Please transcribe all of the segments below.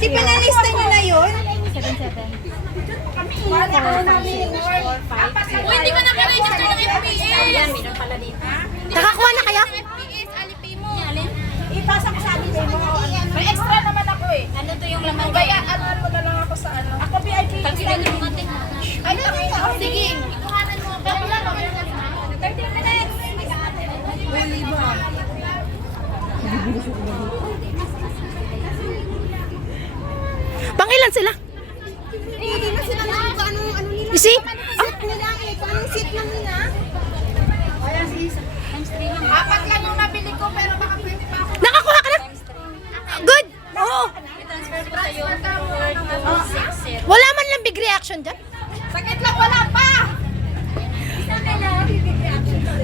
Di ba nalista nyo na yun? 77. Uy, hindi ko naka-register ng FPS. Ayan, meron pala dito. Nakakuha na kayo? FPS, Alipay mo. Ipasa ko sa akin mo. May extra naman ako eh. Ano to yung laman Kaya ano mo na lang ako sa ano. Ako VIP. Tagsilan yung mga tingin. Ay, nakita ko. Sige, ikuhanan mo. Pero wala pa. 30 minutes. Huli ba? Pangilan sila? Hindi na sila lang kung ano nila. You see? Seat nila eh. Kung anong seat lang nila. Times 3 lang. Apat lang yung nabili ko pero baka pwede pa ako. Nakakuha ka na? Good! Oo. I-transfer ko sa'yo. 4260. Wala man lang big reaction dyan. Sakit lang, wala pa!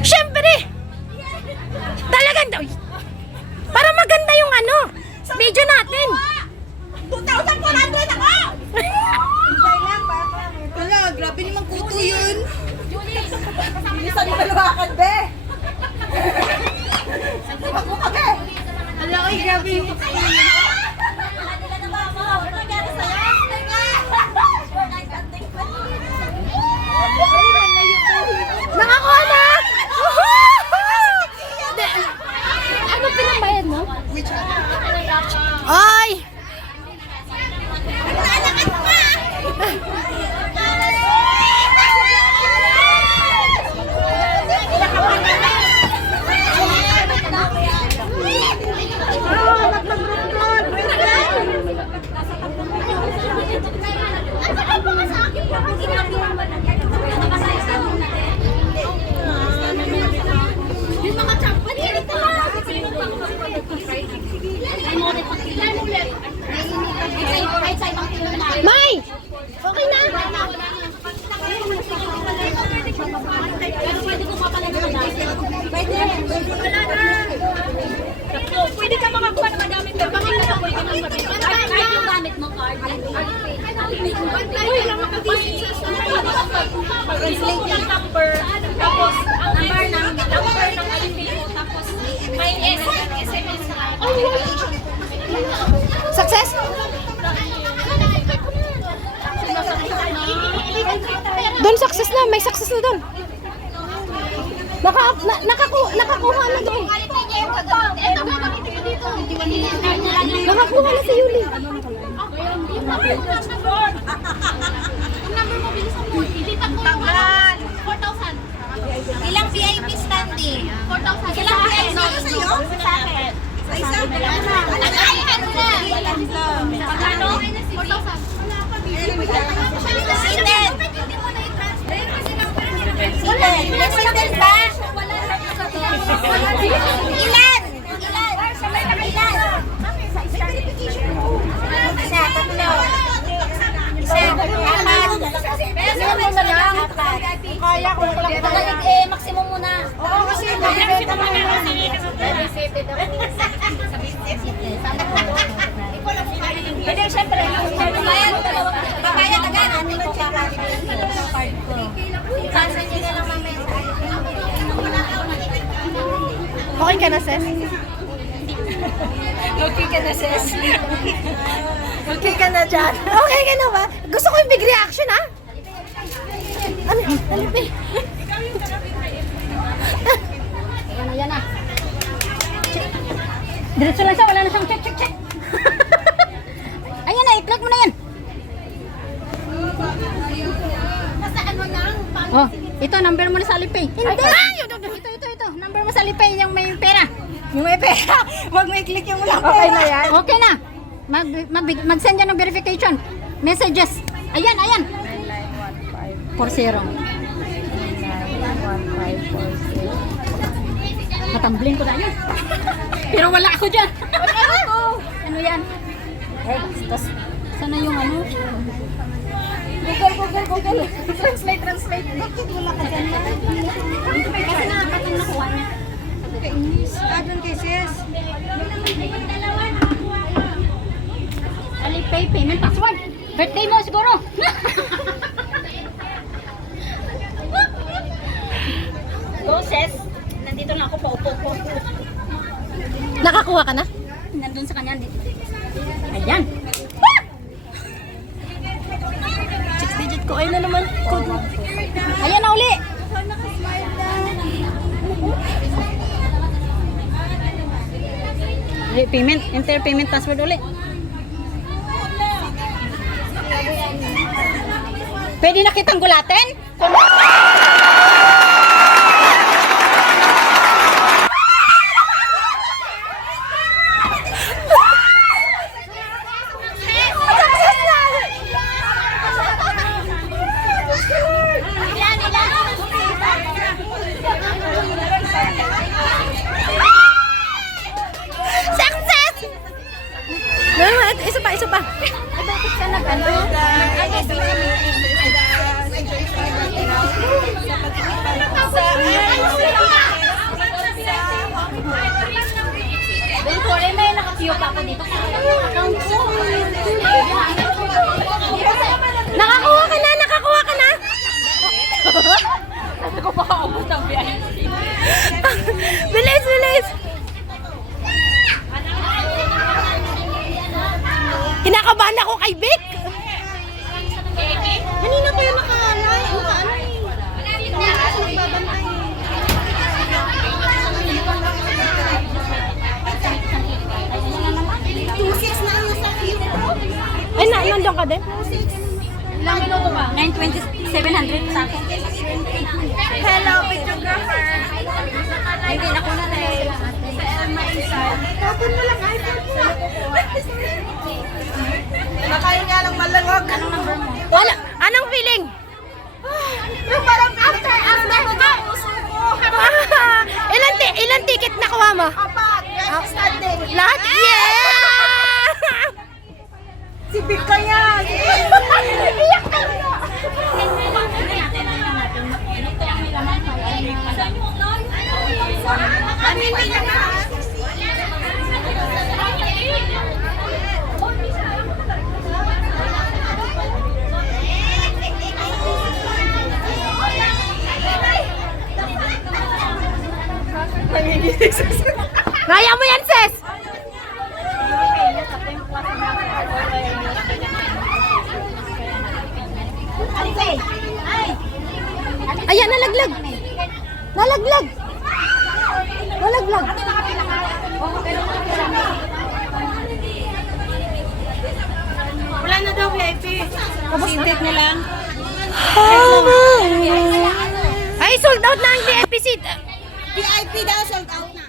Siyempre! Talagang daw. Para maganda yung ano, video natin. 2,400 ako! Wala, grabe naman kuto yun. Bilisan mo na lumakad, be! Ako ka, be! Ala, oy, grabe yung Nakakuha na! Woohoo! Ano pinambayad mo? Ay! May! Okay na? Pwede ka makakuha ng madami pero bakit na ako yung kahit yung gamit mo card. Uy, alam mo kasi translate yung number tapos ang number ng Alipay mo tapos may SMS na Success? Doon success na, may success na doon. Nakakuha na doon. Nakakuha na si Yuli. Ilang VIP standing? 4,000. Ilang VIP sa'yo? Sa isa? Ay, ano na? Magkano? 4,000. Seated. Seated. Seated ba? Ilan? Isa, tatlo. Isa, apat. Ano na lang? Kaya ko lang. maximum muna. Oo, kasi nabibenta mo na. Pwede syempre. Babayad agad. Ano na check card ko? Sasa niyo na lang mamaya. Okay ka na, Ses? Okay ka na, sis. Okay ka na dyan. Okay ka na ba? Gusto ko yung big reaction, ha? Ano? Alipay. Yan na. Diretso lang siya, wala na siyang check. Ayan na, i-click mo na yan. Basta ano lang. Oh, ito, number mo na sa Alipay. Hindi! Ito. Number mo sa Alipay, yung may pera. Yung may pera. Huwag may click yung walang pera. Okay na yan? Okay na. Mag-send yan ng verification. Messages. Ayan. 40. Matambling ko na yun. Pero wala ako dyan. Ano yan? Sana yung ano? Google. Translate. Bakit wala ka dyan? Kasi nakakatong nakuha niya. Doon kay sis. Alipay payment password. Birthday mo siguro. Process. Nandito na ako, paupo ko. Nakakuha ka na? Nandun sa kanya. Ayan. Kukain na naman. Ayan na uli. Payment, enter payment password uli. Pwede na kitang gulatin? Success! Isa pa, isa pa. Bakit ka nag-ano? Don't worry, may naka-queue pa ako dito. Account ko. Nakakuha ka na, nakakuha ka na. Sabi ko baka abot ang biyahe. Bilis, bilis. Kinakabahan ako kay Vic. Kanina ko yung nakaanay. Ang kaanay. Hindi ako nagbabantay. Ay, nandun ka din? Ilang minuto ba? 9:2700 sa akin. Hello, videographer. Hindi na ko na tayo. Tapon mo lang iPhone mo. Nakain nga lang malangog. Anong number mo? Wala. Anong feeling? Yung parang after ko na puso ko. Ilan ticket nakuha mo? Apat. Standing. Lahat? Yeah! Si Vic ka yan. Iyak ka na. Amin mo naman. Kaya mo yan, sis! Ayan, nalaglag. Nalaglag. Nalaglag. Wala na daw VIP. Sintik na lang. Ay, sold out na ang VIP seat. VIP daw, sold out na.